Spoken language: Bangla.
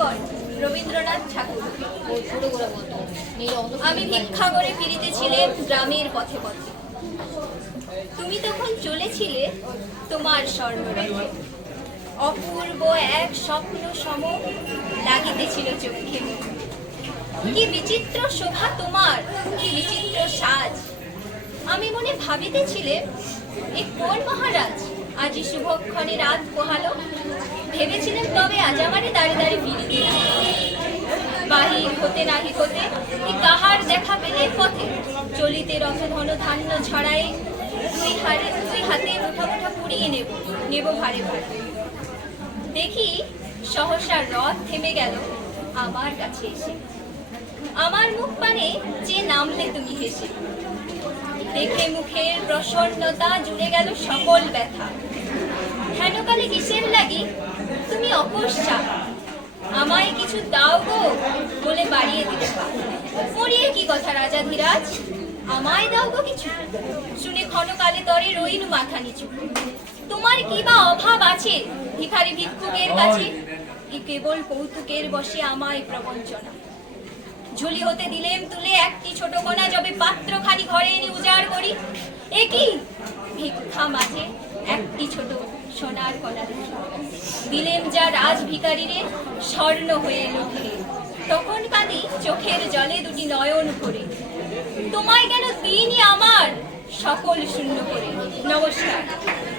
কবিগণ রবীন্দ্রনাথ ঠাকুর। আমি ভিক্ষা করে ফিরিতেছিলাম গ্রামের পথে পথে। তুমি তখন চলেছিলে তোমার স্বর্ণরথে। অপূর্ব এক স্বপ্ন সম লাগিতেছিল চোখে মুখে। কি বিচিত্র শোভা তোমার, কি বিচিত্র সাজ। আমি মনে ভাবিতেছিলাম, এ কোন মহারাজ আজি শুভক্ষণে রাত পোহালো। ভেবেছিলাম তবে আজ আমারে দাঁড়ে দাঁড়ে ফিরিতে বাহির হতে নাহি হতে কি কাহার দেখা পেলে পথে। চলিতে রথ ধন ধান্য ছড়াই, দুই হাতে মুঠা মুঠা পুড়িয়ে নেব ভারে ভারে। দেখি সহসা রথ থেমে গেল আমার কাছে এসে। আমার মুখ পানে যে নামলে তুমি হেসে। দেখে মুখের প্রসন্নতা জুড়ে গেল সকল ব্যথা। হেনকালে কিসের লাগি তুমি অপস্যা। আমায় কিছু দাও গো বলে বাড়িয়ে দিলে পা। মরিয়ে কি কথা রাজা ধীরাজ, আমায় দাও গো কিছু। শুনে ক্ষণকালে তরে রইনু মাথা নিচু। তোমার কি বা অভাব আছে ভিখারি ভিক্ষুকের কাছে। এ কেবল কৌতুকের বসে আমায় প্রবঞ্চনা। ঝুলি হতে দিলেম তুলে একটি ছোট কণা, যবে পাত্রখানি ঘরে এনে উজাড় করি। এ কি ভিক্ষা মাঝে একটি ছোট সোনার কণা দিলেম যা রাজ ভিখারিরে, স্বর্ণ হয়ে এলো ঘিরে। তখন কাঁদি চোখের জলে দুটি নয়ন ভরে। তোমায় কেন দিইনি আমার সকল শূন্য করে। নমস্কার।